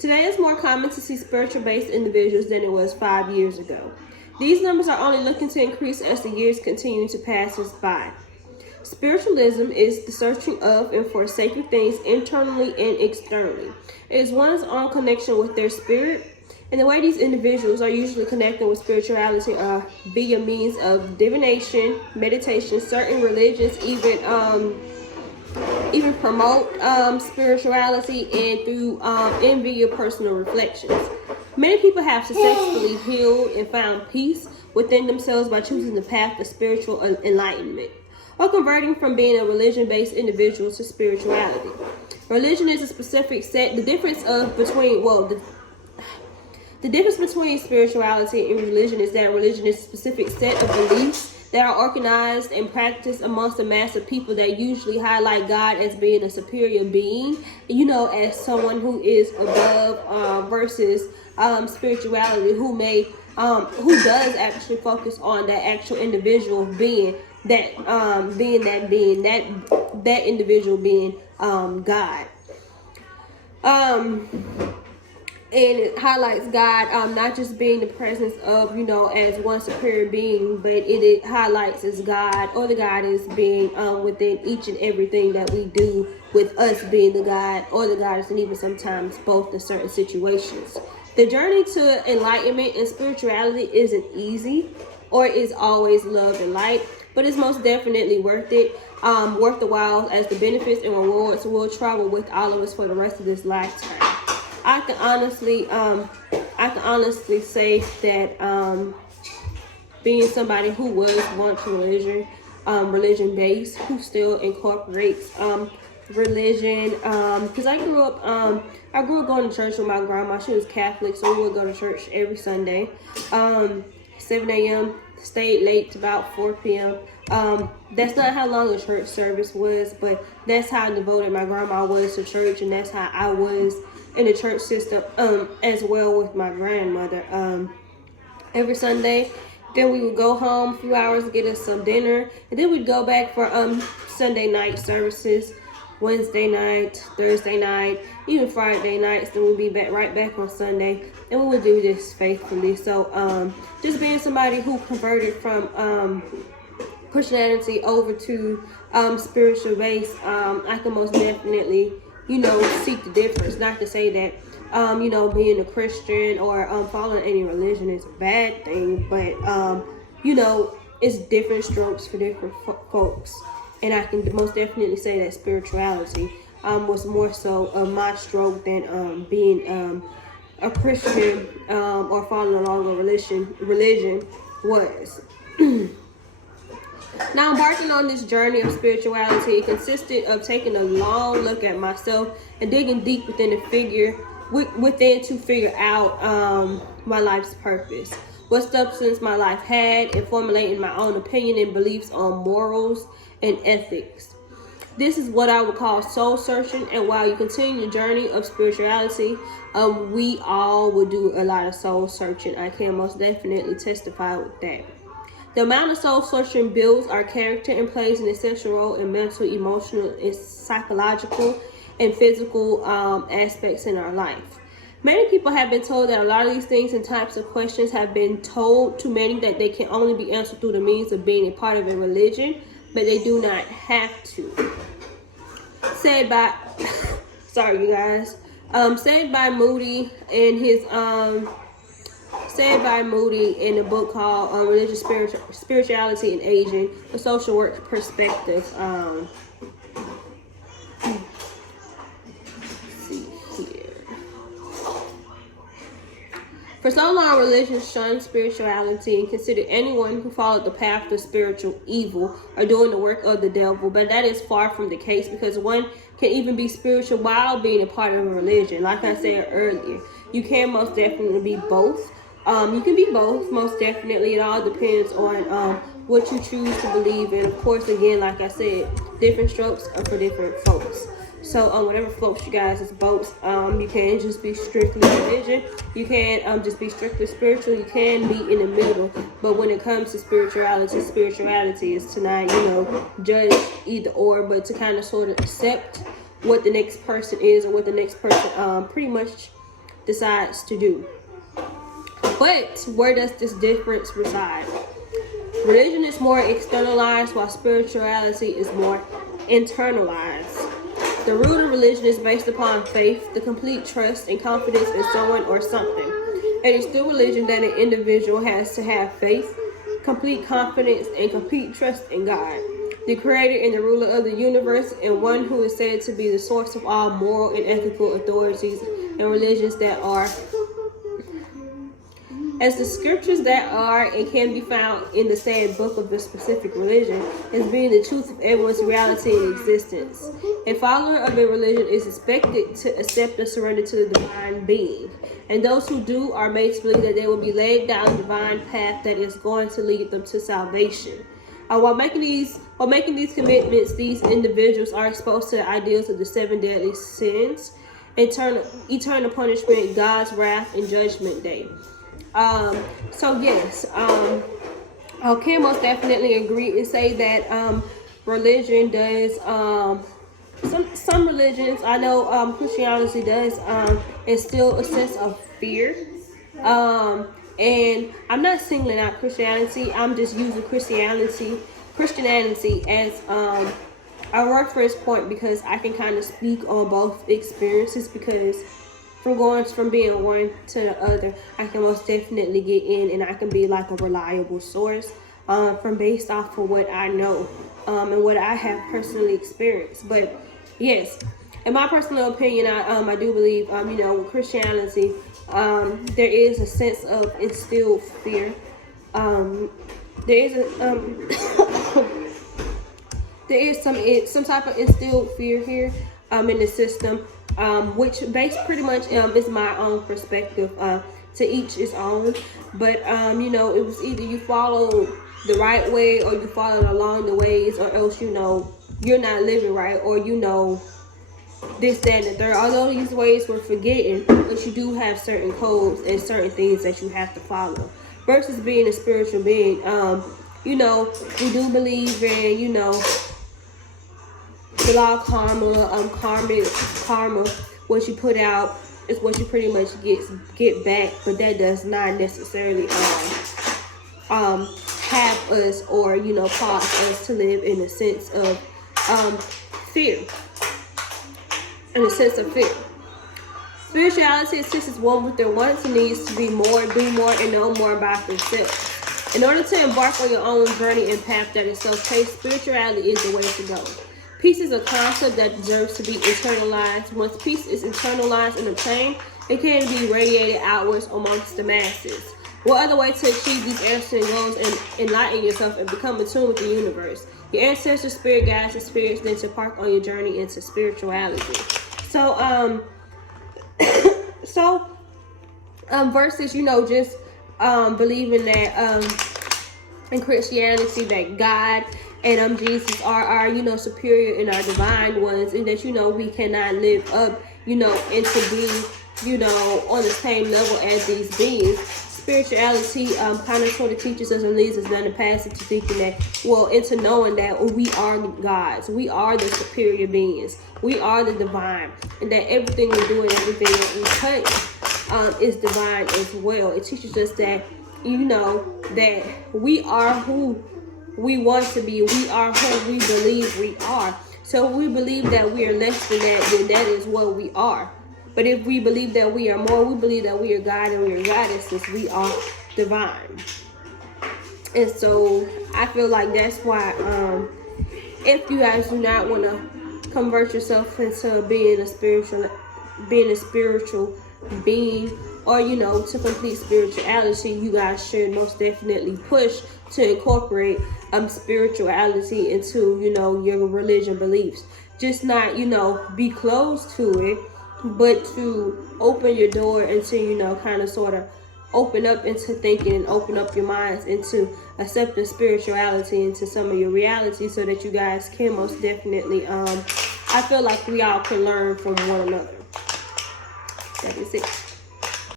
Today, it's more common to see spiritual-based individuals than it was 5 years ago. These numbers are only looking to increase as the years continue to pass us by. Spiritualism is the searching of and for sacred things internally and externally. It is one's own connection with their spirit, and the way these individuals are usually connected with spirituality are via means of divination, meditation. Certain religions even promote spirituality and through and via personal reflections. Many people have successfully healed and found peace within themselves by choosing the path of spiritual enlightenment, or converting from being a religion-based individual to spirituality. Religion is a specific set. The difference between spirituality and religion is that religion is a specific set of beliefs that are organized and practiced amongst a mass of people that usually highlight God as being a superior being, as someone who is above, versus spirituality who does actually focus on that actual individual being, that individual being God. And it highlights God not just being the presence of, as one superior being, but it highlights as God, or the God is being within each and everything that we do, with us being the God or the goddess, and even sometimes both in certain situations. The journey to enlightenment and spirituality isn't easy or is always love and light, but it's most definitely worth it, worth the while, as the benefits and rewards will travel with all of us for the rest of this lifetime. I can honestly say that being somebody who was once religion based, who still incorporates religion, because I grew up going to church with my grandma. She was Catholic, so we would go to church every Sunday, 7 a.m. stayed late to about 4 p.m. That's not how long a church service was, but that's how devoted my grandma was to church, and that's how I was in the church system as well with my grandmother. Every Sunday, then we would go home a few hours to get us some dinner, and then we'd go back for Sunday night services, Wednesday night, Thursday night, even Friday nights. Then we'd be right back on Sunday, and we would do this faithfully. So just being somebody who converted from Christianity over to spiritual base, I can most definitely seek the difference. Not to say that being a Christian or following any religion is a bad thing, but it's different strokes for different folks. And I can most definitely say that spirituality was more so my stroke than being a Christian or following along a religion was. Now, embarking on this journey of spirituality, it consisted of taking a long look at myself and digging deep within to figure out my life's purpose, what substance my life had, and formulating my own opinion and beliefs on morals and ethics. This is what I would call soul searching, and while you continue the journey of spirituality, we all will do a lot of soul searching. I can most definitely testify with that. The amount of soul searching builds our character and plays an essential role in mental, emotional, and psychological and physical aspects in our life. Many people have been told that a lot of these things and types of questions have been told to many that they can only be answered through the means of being a part of a religion, but they do not have to. Said by, sorry you guys, said by Moody in his in a book called Religious Spirituality and Aging, a Social Work Perspective. For so long, religion shunned spirituality and considered anyone who followed the path of spiritual evil or doing the work of the devil. But that is far from the case, because one can even be spiritual while being a part of a religion. Like I said earlier, you can most definitely be both. You can be both, most definitely. It all depends on what you choose to believe in. Of course, again, like I said, different strokes are for different folks. So whatever floats you guys' boats. You can just be strictly religion. You can just be strictly spiritual. You can be in the middle. But when it comes to spirituality is to not, judge either or, but to kind of sort of accept what the next person is, or what the next person pretty much decides to do. But where does this difference reside? Religion is more externalized, while spirituality is more internalized. The root of religion is based upon faith, the complete trust and confidence in someone or something. It is through religion that an individual has to have faith, complete confidence, and complete trust in God, the creator and the ruler of the universe, and one who is said to be the source of all moral and ethical authorities and religions that are, as the scriptures that are and can be found in the same book of the specific religion, as being the truth of everyone's reality and existence. A follower of a religion is expected to accept and surrender to the divine being, and those who do are made to believe that they will be led down a divine path that is going to lead them to salvation. While making these commitments, these individuals are exposed to the ideals of the 7 deadly sins, eternal punishment, God's wrath, and judgment day. So yes, I can most definitely agree and say that religion does, some religions, I know Christianity does instill a sense of fear. And I'm not singling out Christianity, I'm just using Christianity as a reference point, because I can kind of speak on both experiences, because from being one to the other, I can most definitely get in, and I can be like a reliable source from based off of what I know and what I have personally experienced. But yes, in my personal opinion, I do believe with Christianity, there is a sense of instilled fear. There is some type of instilled fear here in the system, which pretty much is my own perspective. To each his own, but it was either you follow the right way or you follow along the ways, or else you're not living right, or this, that, and the third. Although these ways we're forgetting, but you do have certain codes and certain things that you have to follow. Versus being a spiritual being, we do believe in, the law of karma. What you put out is what you pretty much get back, but that does not necessarily have us or cause us to live in a sense of fear. In a sense of fear. Spirituality assists one with their wants and needs to be more, do more, and know more about themselves. In order to embark on your own journey and path that is self-paced, spirituality is the way to go. Peace is a concept that deserves to be internalized. Once peace is internalized and obtained, it can be radiated outwards amongst the masses. What other way to achieve these answers and goals and enlighten yourself and become in tune with the universe? Your ancestors, spirit guides, and spirits then to embark on your journey into spirituality. So, versus, just believing that in Christianity that God and Jesus are our, superior and our divine ones, and that, we cannot live up, into being, on the same level as these beings. Spirituality kind of sort of teaches us and leads us down the passage to thinking that, into knowing that we are gods, we are the superior beings, we are the divine, and that everything we do and everything that we touch is divine as well. It teaches us that, that we are who we want to be, we are who we believe we are. So if we believe that we are less than that, then that is what we are. But if we believe that we are more, we believe that we are God and we are goddesses, we are divine. And so I feel like that's why if you guys do not want to convert yourself into being a spiritual being, or to complete spirituality, you guys should most definitely push to incorporate spirituality into your religion beliefs. Just not be closed to it, but to open your door into kind of sort of open up into thinking and open up your minds into accepting spirituality into some of your reality, so that you guys can most definitely I feel like we all can learn from one another. That is it.